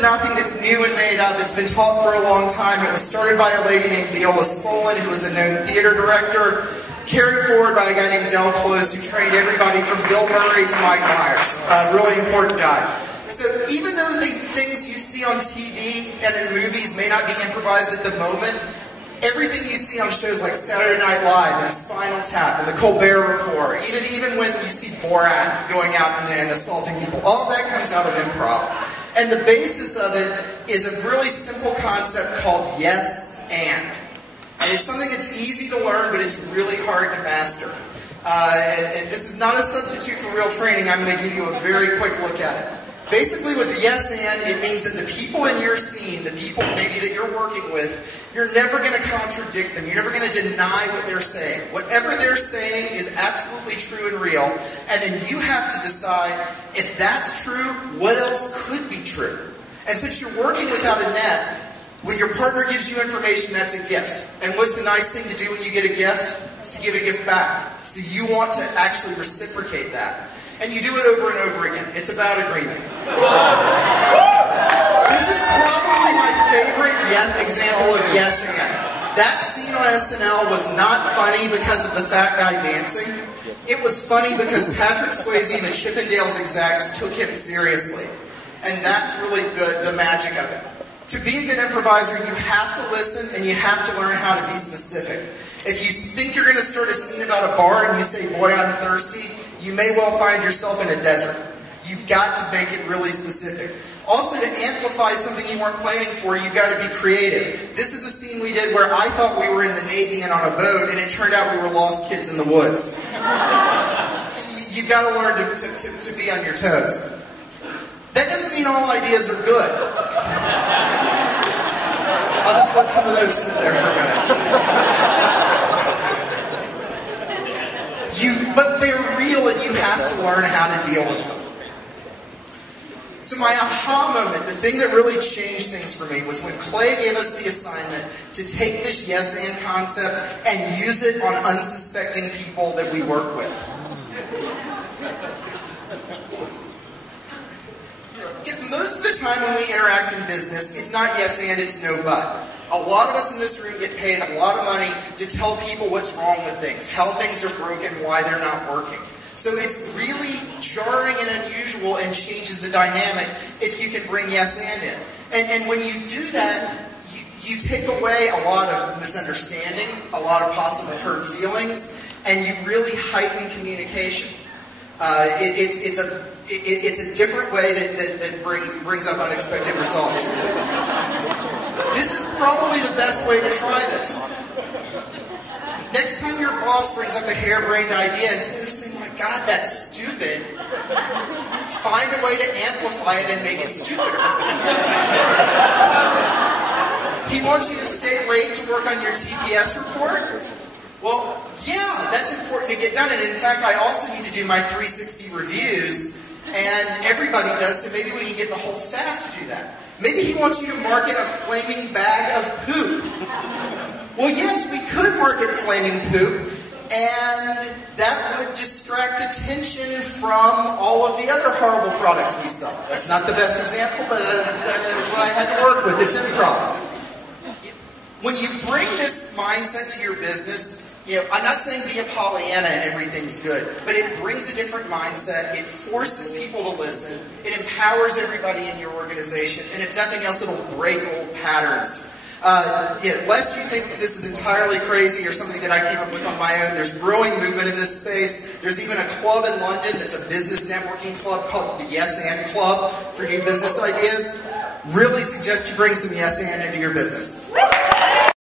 nothing that's new and made up. It's been taught for a long time. It was started by a lady named Viola Spolin, who was a known theater director, carried forward by a guy named Del Close, who trained everybody from Bill Murray to Mike Myers. A really important guy. So even though the things you see on TV and in movies may not be improvised at the moment, everything you see on shows like Saturday Night Live and Spinal Tap and The Colbert Report, even when you see Borat going out and assaulting people, all of that comes out of improv. And the basis of it is a really simple concept called yes and. And it's something that's easy to learn, but it's really hard to master. And this is not a substitute for real training. I'm going to give you a very quick look at it. Basically, with the yes and, it means that the people in your scene, the people maybe that you're working with, you're never going to contradict them. You're never going to deny what they're saying. Whatever they're saying is absolutely true and real. And then you have to decide, if that's true, what else could be true? And since you're working without a net, when your partner gives you information, that's a gift. And what's the nice thing to do when you get a gift? It's to give a gift back. So you want to actually reciprocate that. And you do it over and over again. It's about agreement. This is probably my favorite example of yes and. That scene on SNL was not funny because of the fat guy dancing. It was funny because Patrick Swayze and the Chippendales execs took him seriously. And that's really the magic of it. To be a good improviser, you have to listen and you have to learn how to be specific. If you think you're going to start a scene about a bar and you say, boy, I'm thirsty, you may well find yourself in a desert. You've got to make it really specific. Also, to amplify something you weren't planning for, you've got to be creative. This is a scene we did where I thought we were in the Navy and on a boat, and it turned out we were lost kids in the woods. You've got to learn to be on your toes. That doesn't mean all ideas are good. I'll just let some of those sit there for a minute. But they're real and you have to learn how to deal with them. So my aha moment, the thing that really changed things for me, was when Clay gave us the assignment to take this yes and concept and use it on unsuspecting people that we work with. Most of the time when we interact in business, it's not yes and, it's no but. A lot of us in this room get paid a lot of money to tell people what's wrong with things, how things are broken, why they're not working. So it's really jarring and unusual and changes the dynamic if you can bring yes and in. And when you do that, you take away a lot of misunderstanding, a lot of possible hurt feelings, and you really heighten communication. It's a different way that brings up unexpected results. This is probably the best way to try this. Next time your boss brings up a harebrained idea, instead of saying, my God, that's stupid, find a way to amplify it and make it stupider. He wants you to stay late to work on your TPS report? Well, yeah, that's important to get done. And in fact, I also need to do my 360 reviews, and everybody does, so maybe we can get the whole staff to do that. Maybe he wants you to market a flaming bag of poop. Well, yes, we could market flaming poop, and that would distract attention from all of the other horrible products we sell. That's not the best example, but that's what I had to work with. It's improv. When you bring this mindset to your business, I'm not saying be a Pollyanna and everything's good, but it brings a different mindset, it forces people to listen, it empowers everybody in your organization, and if nothing else, it'll break old patterns. Lest you think that this is entirely crazy or something that I came up with on my own, there's growing movement in this space. There's even a club in London that's a business networking club called the Yes and Club for new business ideas. Really suggest you bring some yes and into your business.